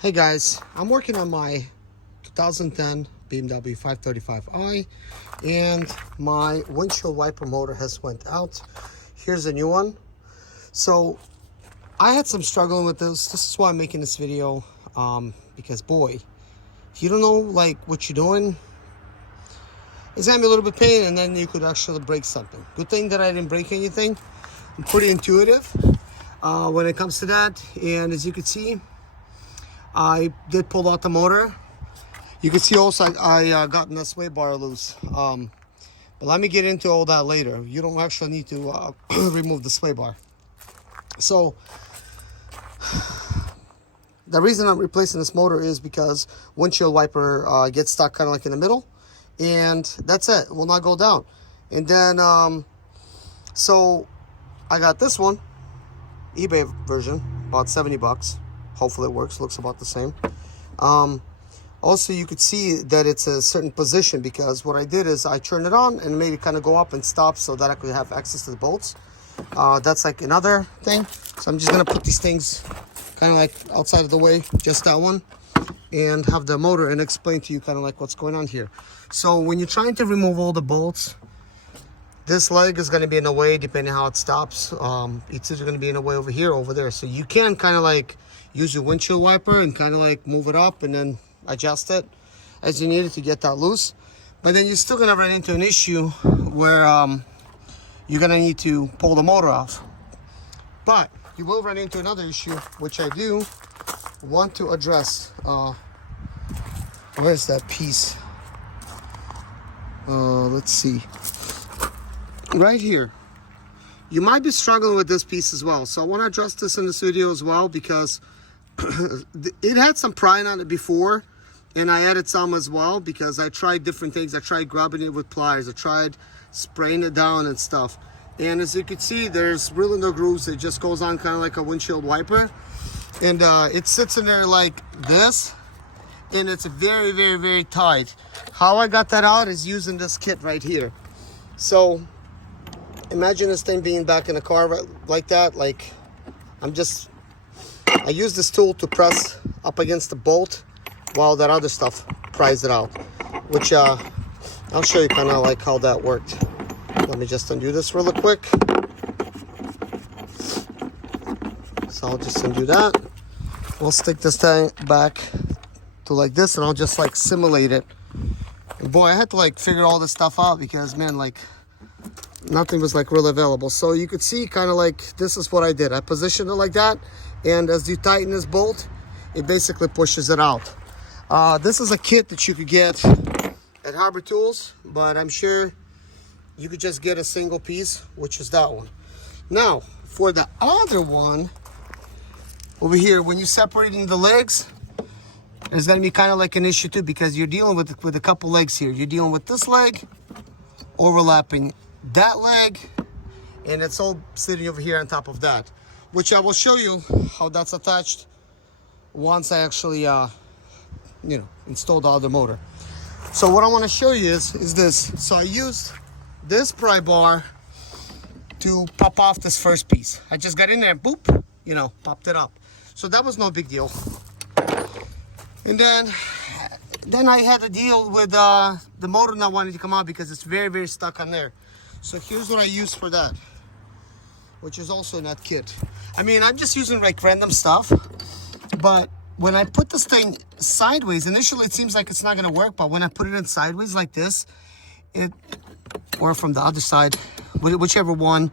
Hey guys, I'm working on my 2010 BMW 535i and my windshield wiper motor has went out. Here's a new one. So I had some struggling with this. This is why I'm making this video, because boy, if you don't know like what you're doing, it's gonna be a little bit pain and then you could actually break something. Good thing that I didn't break anything. I'm pretty intuitive when it comes to that, and as you can see, I did pull out the motor. You can see also I gotten the sway bar loose. But let me get into all that later. You don't actually need to remove the sway bar. So the reason I'm replacing this motor is because windshield wiper gets stuck kind of like in the middle, and that's it. It will not go down. And then so I got this one, eBay version, about 70 bucks. Hopefully it works. Looks about the same. Also, you could see that it's a certain position because what I did is I turned it on and made it kind of go up and stop so that I could have access to the bolts. That's like another thing. So I'm just going to put these things kind of like outside of the way, just that one, and have the motor and explain to you kind of like what's going on here. So when you're trying to remove all the bolts, this leg is going to be in the way depending how it stops. It's either going to be in the way over here or over there. So you can kind of like use your windshield wiper and kind of like move it up and then adjust it as you need it to get that loose. But then you're still going to run into an issue where you're going to need to pull the motor off. But you will run into another issue, which I do want to address. Where's that piece? Let's see. Right here. You might be struggling with this piece as well. So I want to address this in this video as well because it had some prying on it before, and I added some as well because I tried different things. I tried grabbing it with pliers. I tried spraying it down and stuff. And as you can see, there's really no grooves. It just goes on kind of like a windshield wiper. And it sits in there like this. And it's very, very, very tight. How I got that out is using this kit right here. So imagine this thing being back in the car like that. Like I use this tool to press up against the bolt while that other stuff pries it out, which I'll show you kind of like how that worked. Let me just undo this really quick. So I'll just undo that. We'll stick this thing back to like this, and I'll just like simulate it. And boy, I had to like figure all this stuff out because man, like nothing was like really available. So you could see kind of like this is what I did. I positioned it like that, and as you tighten this bolt, it basically pushes it out. This is a kit that you could get at Harbor Tools, but I'm sure you could just get a single piece, which is that one. Now for the other one over here, when you're separating the legs, there's going to be kind of like an issue too, because you're dealing with a couple legs here. You're dealing with this leg overlapping that leg, and it's all sitting over here on top of that, which I will show you how that's attached once I actually install the other motor. So what I want to show you is this. So I used this pry bar to pop off this first piece. I just got in there and boop, popped it up. So that was no big deal. And then I had to deal with the motor not wanting to come out because it's very, very stuck on there. So here's what I use for that, which is also in that kit. I mean, I'm just using like random stuff, but when I put this thing sideways, initially it seems like it's not gonna work, but when I put it in sideways like this, or from the other side, whichever one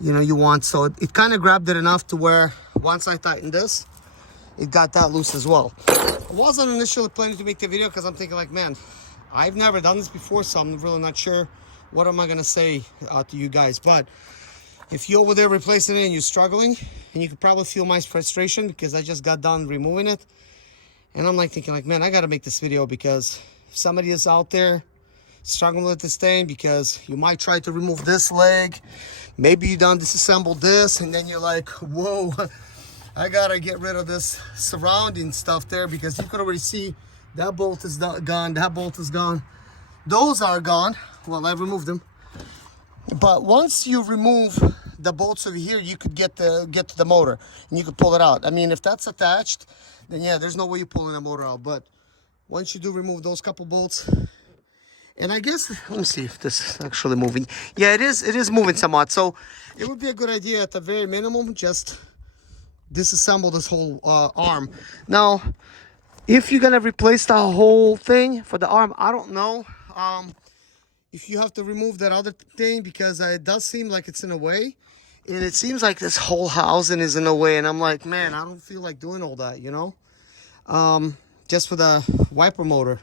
you want. So it kind of grabbed it enough to where once I tightened this, it got that loose as well. I wasn't initially planning to make the video because I'm thinking like, man, I've never done this before, so I'm really not sure what am I gonna say to you guys. But if you're over there replacing it and you're struggling, and you can probably feel my frustration because I just got done removing it, and I'm like thinking like, man, I gotta make this video because if somebody is out there struggling with this thing, because you might try to remove this leg, maybe you done disassembled this, and then you're like, whoa, I gotta get rid of this surrounding stuff there, because you could already see that bolt is gone, that bolt is gone, those are gone. Well, I removed them. But once you remove the bolts over here, you could get to the motor and you could pull it out. I mean, if that's attached, then yeah, there's no way you're pulling the motor out. But once you do remove those couple bolts, and I guess, let me see if this is actually moving. Yeah, it is moving somewhat. So it would be a good idea at the very minimum, just disassemble this whole arm. Now, if you're gonna replace the whole thing for the arm, I don't know if you have to remove that other thing, because it does seem like it's in a way, and it seems like this whole housing is in a way, and I'm like, man, I don't feel like doing all that, you know, just for the wiper motor.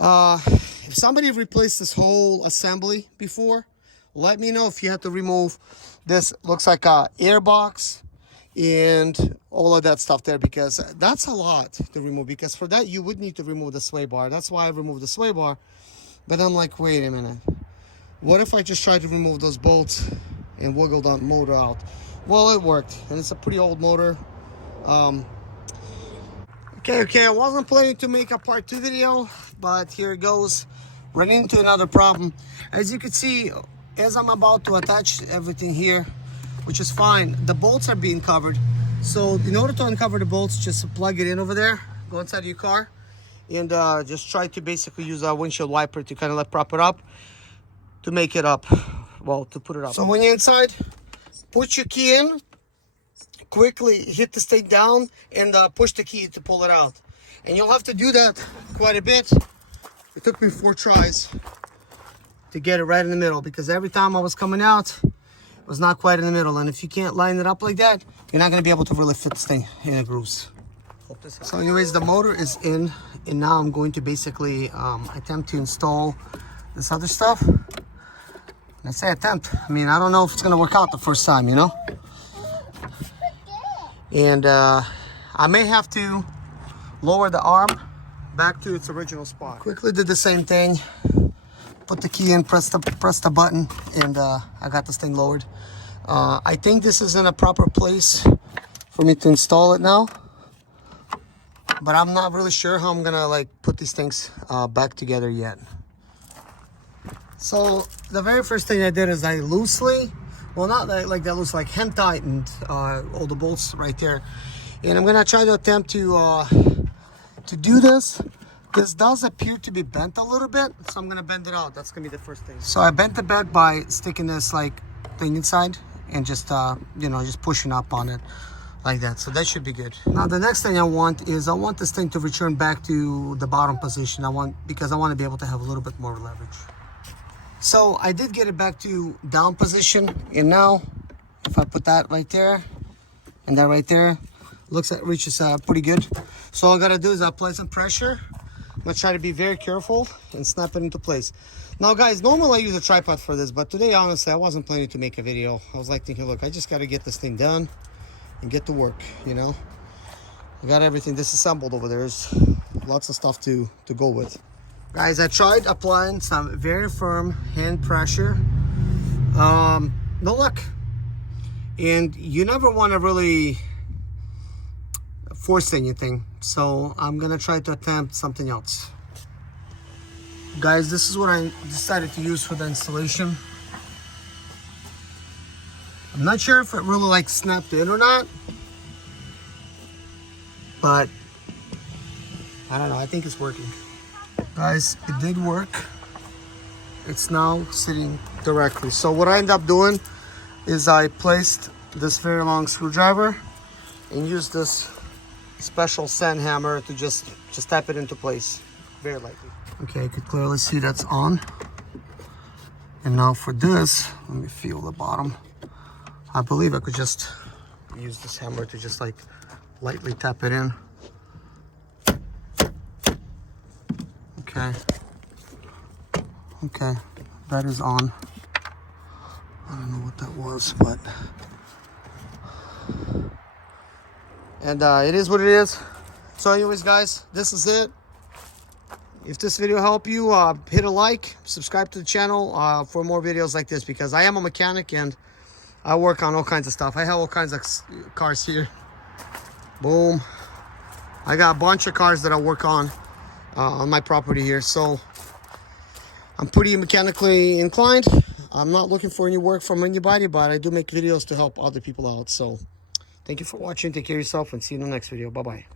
If somebody replaced this whole assembly before, let me know if you have to remove this. Looks like a air box and all of that stuff there, because that's a lot to remove, because for that you would need to remove the sway bar. That's why I removed the sway bar. But I'm like, wait a minute, what if I just tried to remove those bolts and wiggle that motor out? Well, it worked, and it's a pretty old motor. Okay, I wasn't planning to make a part 2 video, but here it goes. Running into another problem. As you can see, as I'm about to attach everything here, which is fine, the bolts are being covered. So in order to uncover the bolts, just plug it in over there, go inside your car, and just try to basically use a windshield wiper to kind of like prop it up, to make it up, well, to put it up. So when you're inside, put your key in, quickly hit the stick down, and push the key to pull it out. And you'll have to do that quite a bit. It took me 4 tries to get it right in the middle, because every time I was coming out, it was not quite in the middle. And if you can't line it up like that, you're not going to be able to really fit this thing in the grooves. So anyways, the motor is in, and now I'm going to basically attempt to install this other stuff. And I say attempt, I mean, I don't know if it's going to work out the first time, you know. And I may have to lower the arm back to its original spot. Quickly did the same thing, put the key in, press the button, and I got this thing lowered. I think this is in a proper place for me to install it now, but I'm not really sure how I'm gonna like put these things back together yet. So the very first thing I did is I loosely, well, not like that loose, like hand tightened all the bolts right there. And I'm gonna try to attempt to do this. This does appear to be bent a little bit, so I'm gonna bend it out. That's gonna be the first thing. So I bent it back by sticking this like thing inside and just you know, just pushing up on it like that. So that should be good. Now the next thing I want is, I want this thing to return back to the bottom position. Because I want to be able to have a little bit more leverage. So I did get it back to down position, and now if I put that right there and that right there, looks like it reaches pretty good. So all I gotta do is apply some pressure. I'm gonna try to be very careful and snap it into place. Now guys, normally I use a tripod for this, but today honestly I wasn't planning to make a video. I was like thinking, look, I just gotta get this thing done and get to work, you know. I got everything disassembled over there. There's lots of stuff to go with. Guys, I tried applying some very firm hand pressure. No luck. And you never want to really force anything, so I'm gonna try to attempt something else. Guys, this is what I decided to use for the installation. I'm not sure if it really like snapped in or not, but I don't know, I think it's working. Guys, it did work. It's now sitting directly. So what I ended up doing is I placed this very long screwdriver and used this special sand hammer to just tap it into place very lightly. Okay, I could clearly see that's on. And now for this, let me feel the bottom. I believe I could just use this hammer to just like lightly tap it in. Okay, that is on. I don't know what that was, but and it is what it is. So anyways guys, this is it. If this video helped you, hit a like, subscribe to the channel for more videos like this, because I am a mechanic and I work on all kinds of stuff. I have all kinds of cars here. Boom. I got a bunch of cars that I work on my property here, so I'm pretty mechanically inclined. I'm not looking for any work from anybody, but I do make videos to help other people out. So thank you for watching. Take care of yourself and see you in the next video. Bye-bye.